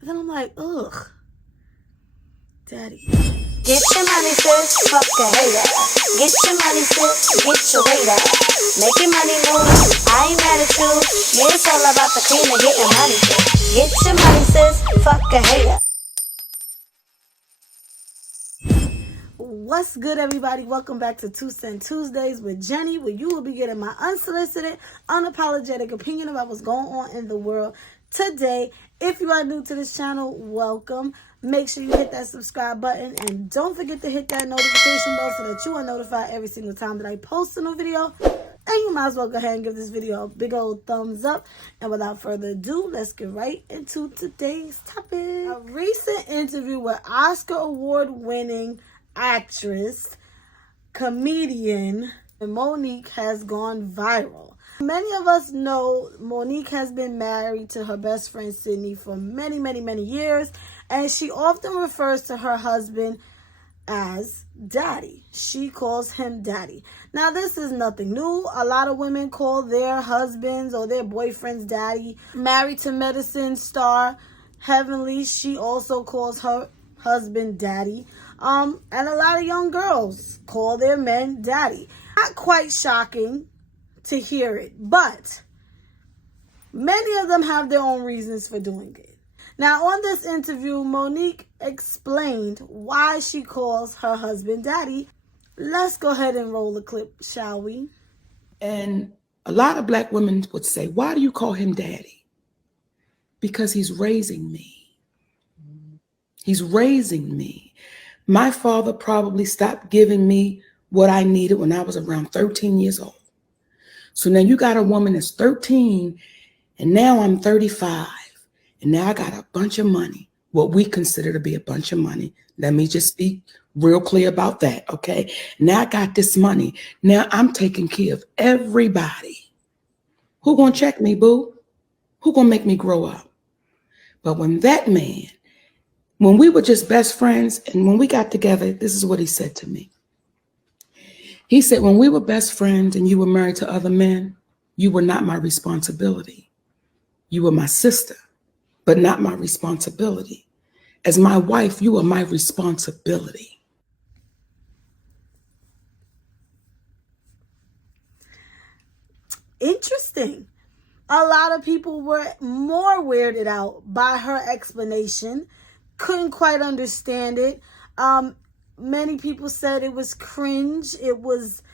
And then I'm like, ugh, daddy. Get your money, sis, fuck a hater. Get your money, sis, get your weight up. Make your money move, I ain't mad at you. Yeah, it's all about the cream and getting money, sis. Get your money, sis, fuck a hater. What's good, everybody? Welcome back to 2 Cent Tuesdays with Jenny, where you will be getting my unsolicited, unapologetic opinion about what's going on in the world today. If you are new to this channel, welcome. Make sure you hit that subscribe button and don't forget to hit that notification bell so that you are notified every single time that I post a new video. And you might as well go ahead and give this video a big old thumbs up. And without further ado, let's get right into today's topic. A recent interview with Oscar award-winning actress, comedian Monique has gone viral. Many of us know Monique has been married to her best friend Sydney for many years, and she often refers to her husband as daddy. She calls him daddy. Now, this is nothing new. A lot of women call their husbands or their boyfriends daddy. Married to medicine star Heavenly, she also calls her husband daddy. And a lot of young girls call their men daddy. Not quite shocking to hear it, but many of them have their own reasons for doing it. Now, on this interview, Monique explained why she calls her husband daddy. Let's go ahead and roll the clip, shall we? And a lot of black women would say, why do you call him daddy? Because he's raising me. He's raising me. My father probably stopped giving me what I needed when I was around 13 years old. So now you got a woman that's 13, and now I'm 35, and now I got a bunch of money, what we consider to be a bunch of money. Let me just be real clear about that, okay? Now I got this money. Now I'm taking care of everybody. Who gonna check me, boo? Who gonna make me grow up? But when that man, when we were just best friends and when we got together, this is what he said to me. He said, when we were best friends and you were married to other men, you were not my responsibility. You were my sister, but not my responsibility. As my wife, you are my responsibility. Interesting. A lot of people were more weirded out by her explanation. Couldn't quite understand it. Many people said it was cringe. It was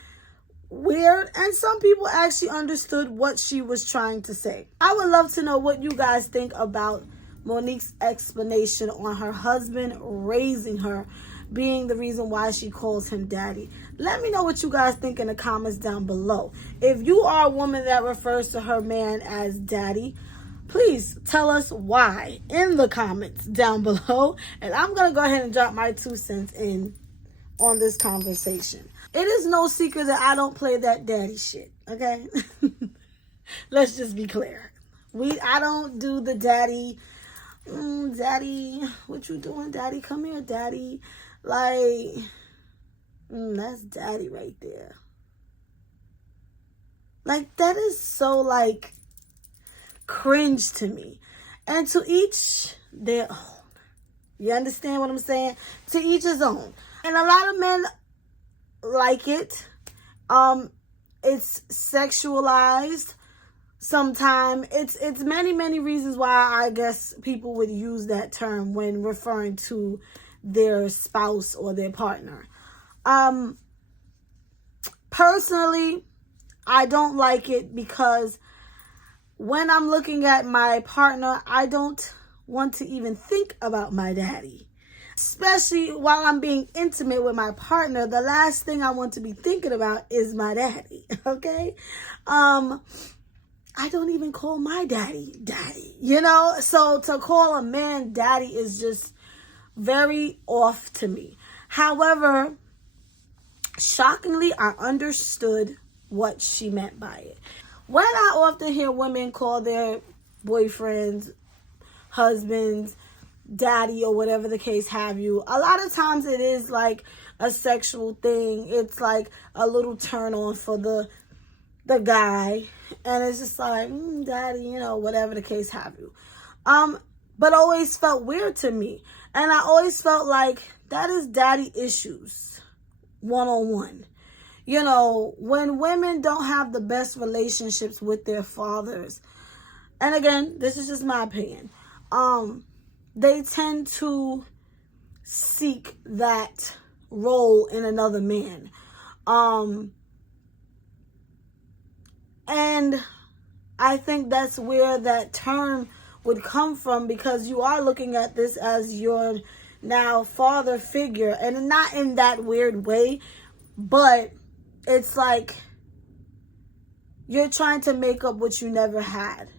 weird. And some people actually understood what she was trying to say. I would love to know what you guys think about Monique's explanation on her husband raising her being the reason why she calls him daddy. Let me know what you guys think in the comments down below. If you are a woman that refers to her man as daddy, please tell us why in the comments down below. And I'm going to go ahead and drop my 2 cents in on this conversation. It is no secret that I don't play that daddy shit, okay? Let's just be clear. I don't do the daddy, daddy, what you doing, daddy? Come here, daddy. Like, that's daddy right there. Like, that is so, like, cringe to me. And to each their own. You understand what I'm saying? To each his own. And a lot of men like it. It's sexualized sometimes. It's many reasons why I guess people would use that term when referring to their spouse or their partner. Personally, I don't like it because when I'm looking at my partner, I don't want to even think about my daddy. Especially while I'm being intimate with my partner, the last thing I want to be thinking about is my daddy, okay? I don't even call my daddy, you know? So to call a man daddy is just very off to me. However, shockingly, I understood what she meant by it. When I often hear women call their boyfriends, husbands, daddy, or whatever the case have you, a lot of times it is like a sexual thing. It's like a little turn on for the guy, and it's just like daddy, you know, whatever the case have you. but always felt weird to me. And I always felt like that is daddy issues, one-on-one. You know, when women don't have the best relationships with their fathers, and again, this is just my opinion, they tend to seek that role in another man. And I think that's where that term would come from, because you are looking at this as your now father figure, and not in that weird way, but it's like you're trying to make up what you never had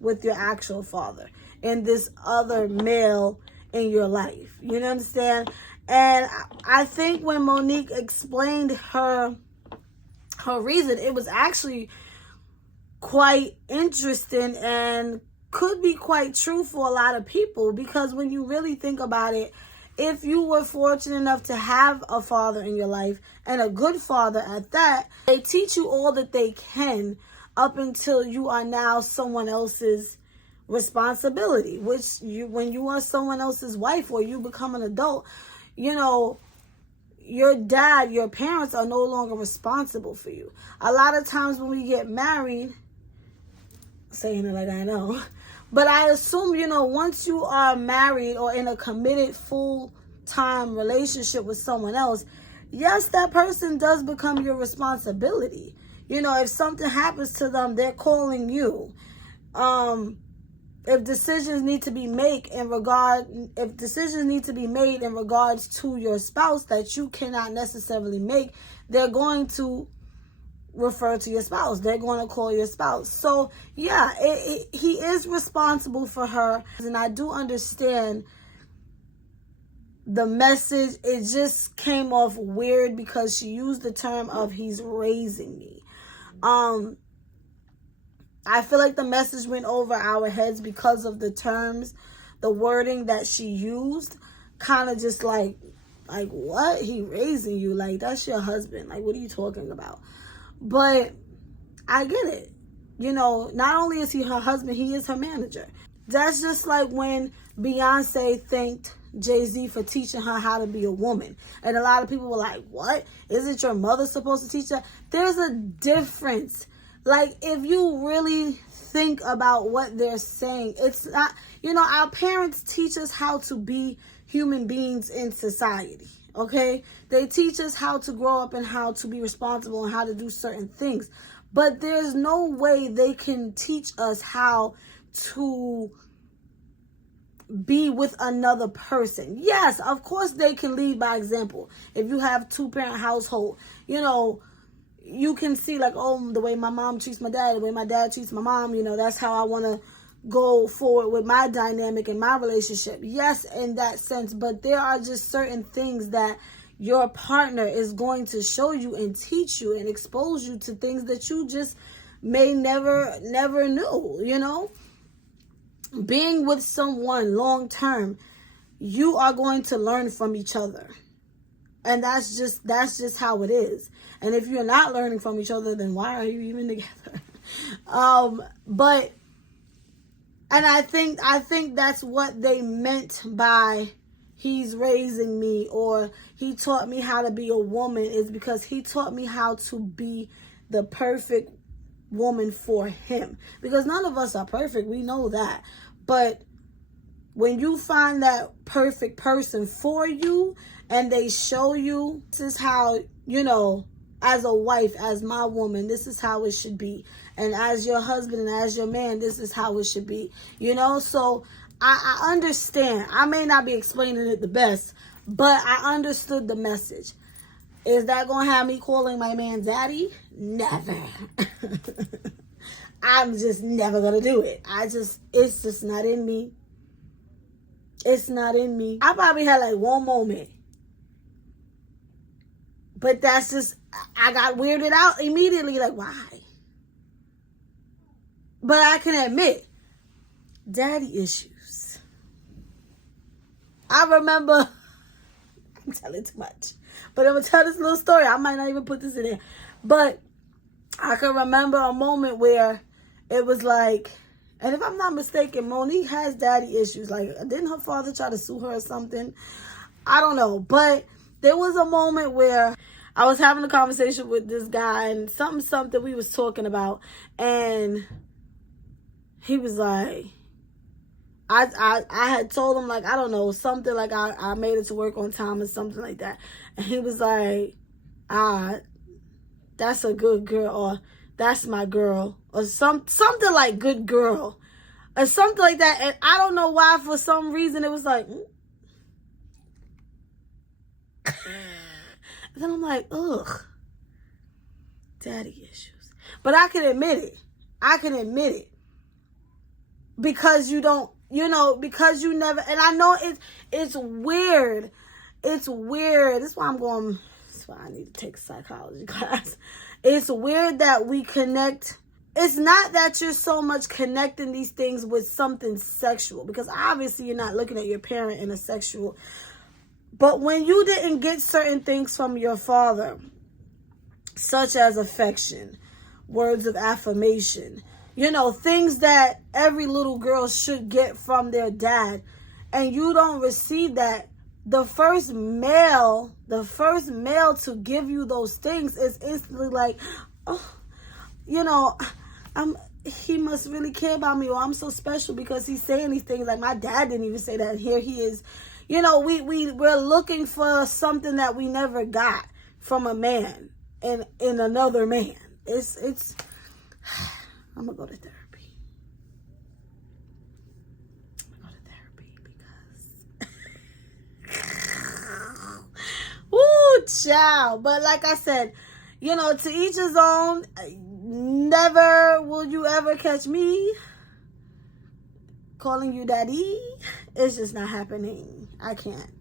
with your actual father and this other male in your life. You know what I'm saying? And I think when Monique explained her reason, it was actually quite interesting and could be quite true for a lot of people, because when you really think about it, if you were fortunate enough to have a father in your life, and a good father at that, they teach you all that they can up until you are now someone else's responsibility, which when you are someone else's wife or you become an adult, you know, your dad, your parents are no longer responsible for you. A lot of times when we get married, saying it like I know, but I assume, you know, once you are married or in a committed full-time relationship with someone else, yes, that person does become your responsibility. You know, if something happens to them, they're calling you. If decisions need to be made in regards to your spouse that you cannot necessarily make, they're going to refer to your spouse. They're going to call your spouse. So yeah, he is responsible for her, and I do understand the message. It just came off weird because she used the term of he's raising me. I feel like the message went over our heads because of the terms, the wording that she used, kind of just like what? He raising you? Like, that's your husband. Like, what are you talking about? But I get it. You know, not only is he her husband, he is her manager. That's just like when Beyonce thanked Jay-Z for teaching her how to be a woman. And a lot of people were like, what? Isn't your mother supposed to teach her? There's a difference. Like, if you really think about what they're saying, it's not, you know, our parents teach us how to be human beings in society. Okay, they teach us how to grow up and how to be responsible and how to do certain things, but there's no way they can teach us how to be with another person. Yes, of course they can lead by example. If you have 2-parent household, you know, you can see like, oh, the way my mom treats my dad, the way my dad treats my mom, you know, that's how I want to go forward with my dynamic and my relationship. Yes, in that sense, but there are just certain things that your partner is going to show you and teach you and expose you to things that you just may never knew. You know, being with someone long term, you are going to learn from each other, and that's just how it is. And if you're not learning from each other, then why are you even together? And I think that's what they meant by he's raising me, or he taught me how to be a woman, is because he taught me how to be the perfect woman for him. Because none of us are perfect, we know that. But when you find that perfect person for you and they show you, this is how, you know, as a wife, as my woman, this is how it should be. And as your husband and as your man, this is how it should be. You know, so I understand. I may not be explaining it the best, but I understood the message. Is that going to have me calling my man daddy? Never. I'm just never going to do it. It's just not in me. It's not in me. I probably had like one moment. But that's just, I got weirded out immediately. Like, why? But I can admit, daddy issues. I remember, I'm telling too much, but I'm going to tell this little story. I might not even put this in there. But I can remember a moment where it was like, And if I'm not mistaken, Monique has daddy issues. Like, didn't her father try to sue her or something? I don't know. But there was a moment where I was having a conversation with this guy, and something we was talking about, and he was like, I had told him, like, I don't know, something like I made it to work on time or something like that. And he was like, that's a good girl, or that's my girl, or something like good girl, or something like that. And I don't know why, for some reason, it was like, and then I'm like, ugh, daddy issues. But I can admit it. Because you don't, because you never, and I know it's weird. It's weird. That's why I need to take a psychology class. It's weird that we connect. It's not that you're so much connecting these things with something sexual, because obviously you're not looking at your parent in a sexual. But when you didn't get certain things from your father, such as affection, words of affirmation, things that every little girl should get from their dad, and you don't receive that, the first male to give you those things is instantly like, oh, he must really care about me, or I'm so special because he's saying these things. Like, my dad didn't even say that, and here he is. We're looking for something that we never got from a man and in another man. It's I'm gonna go to therapy. Because woo, child. But like I said, to each his own. Never will you ever catch me calling you daddy. It's just not happening. I can't.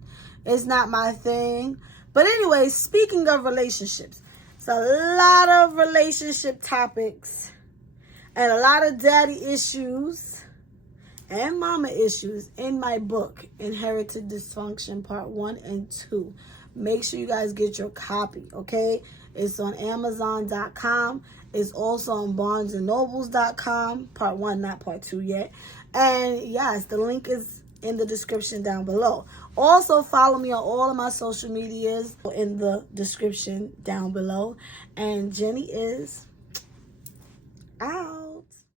It's not my thing. But anyway, speaking of relationships, it's a lot of relationship topics and a lot of daddy issues and mama issues in my book, Inherited Dysfunction Part 1 and 2. Make sure you guys get your copy, okay? It's on Amazon.com. It's also on BarnesandNobles.com. Part 1, not Part 2 yet. And yes, the link is in the description down below. Also, follow me on all of my social medias in the description down below. And Jenny is out.